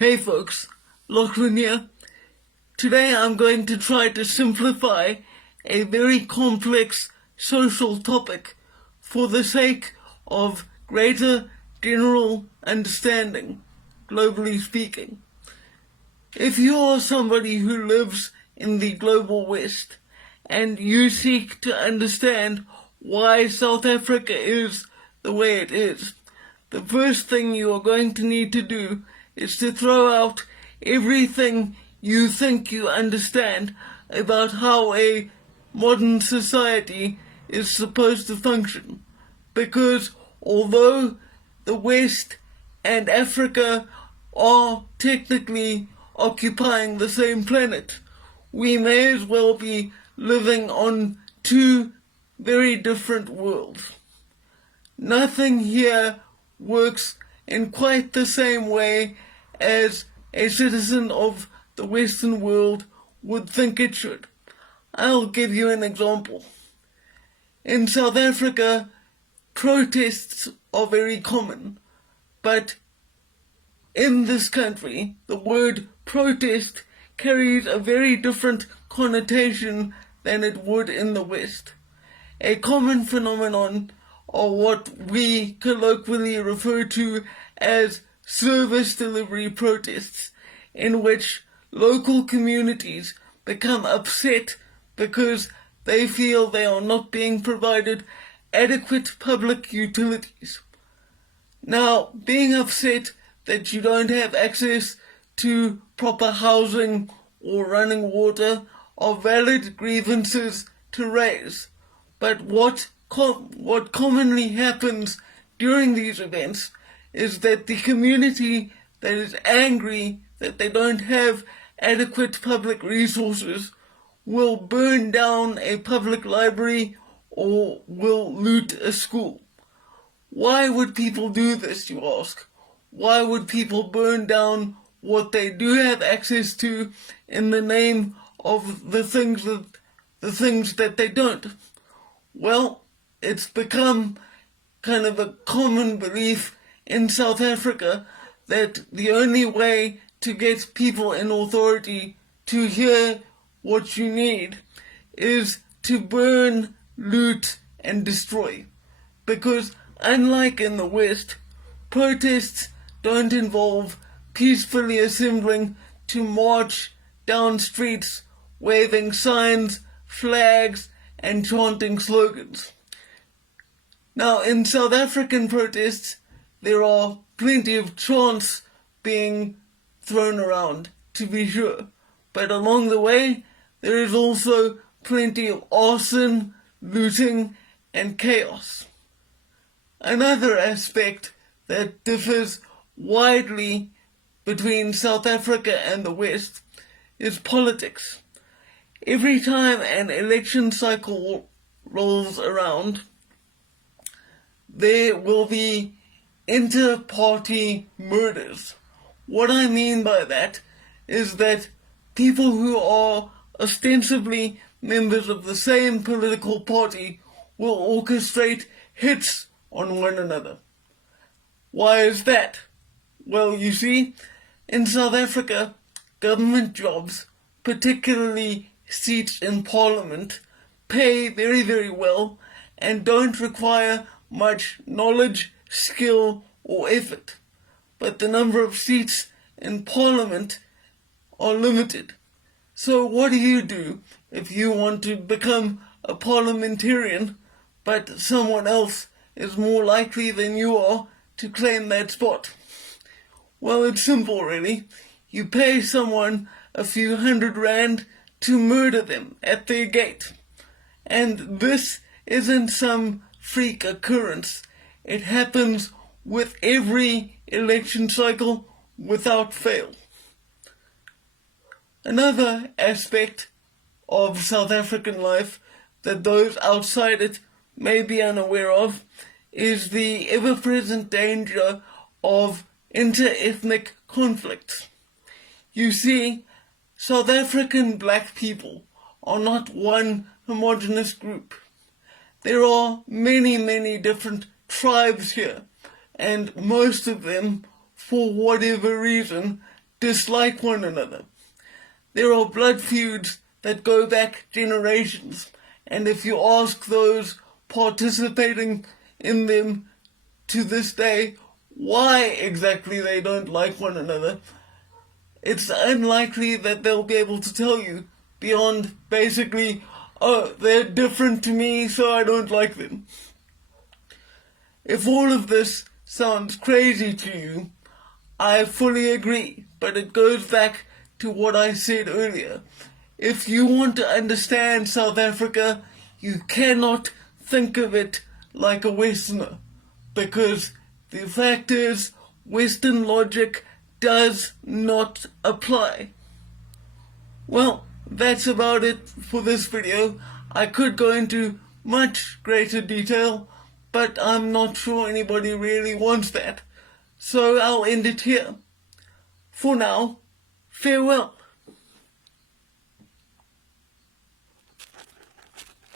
Hey folks, Lachlan here. Today I'm going to try to simplify a very complex social topic for the sake of greater general understanding, globally speaking. If you are somebody who lives in the global West and you seek to understand why South Africa is the way it is, the first thing you are going to need to do is to throw out everything you think you understand about how a modern society is supposed to function. Because although the West and Africa are technically occupying the same planet, we may as well be living on two very different worlds. Nothing here works in quite the same way as a citizen of the Western world would think it should. I'll give you an example. In South Africa, protests are very common, but in this country, the word protest carries a very different connotation than it would in the West. A common phenomenon are what we colloquially refer to as service delivery protests, in which local communities become upset because they feel they are not being provided adequate public utilities. Now, being upset that you don't have access to proper housing or running water are valid grievances to raise, but what commonly happens during these events is that the community that is angry that they don't have adequate public resources will burn down a public library or will loot a school. Why would people do this, you ask? Why would people burn down what they do have access to in the name of the things that they don't? Well, it's become kind of a common belief in South Africa that the only way to get people in authority to hear what you need is to burn, loot, and destroy. Because unlike in the West, protests don't involve peacefully assembling to march down streets, waving signs, flags, and chanting slogans. Now, in South African protests, there are plenty of chants being thrown around, to be sure, but along the way, there is also plenty of arson, looting, and chaos. Another aspect that differs widely between South Africa and the West is politics. Every time an election cycle rolls around, there will be inter-party murders. What I mean by that is that people who are ostensibly members of the same political party will orchestrate hits on one another. Why is that? Well, you see, in South Africa, government jobs, particularly seats in parliament, pay very, very well and don't require much knowledge, skill, or effort. But the number of seats in parliament are limited. So what do you do if you want to become a parliamentarian, but someone else is more likely than you are to claim that spot? Well, it's simple, really. You pay someone a few $100 to murder them at their gate. And this isn't some freak occurrence. It happens with every election cycle without fail. Another aspect of South African life that those outside it may be unaware of is the ever-present danger of interethnic conflicts. You see, South African black people are not one homogeneous group. There are many, many different tribes here, and most of them, for whatever reason, dislike one another. There are blood feuds that go back generations, and if you ask those participating in them to this day why exactly they don't like one another, it's unlikely that they'll be able to tell you beyond basically, oh, they're different to me, so I don't like them. If all of this sounds crazy to you, I fully agree, but it goes back to what I said earlier. If you want to understand South Africa, you cannot think of it like a Westerner, because the fact is, Western logic does not apply. Well, that's about it for this video. I could go into much greater detail, but I'm not sure anybody really wants that. So I'll end it here. For now, farewell.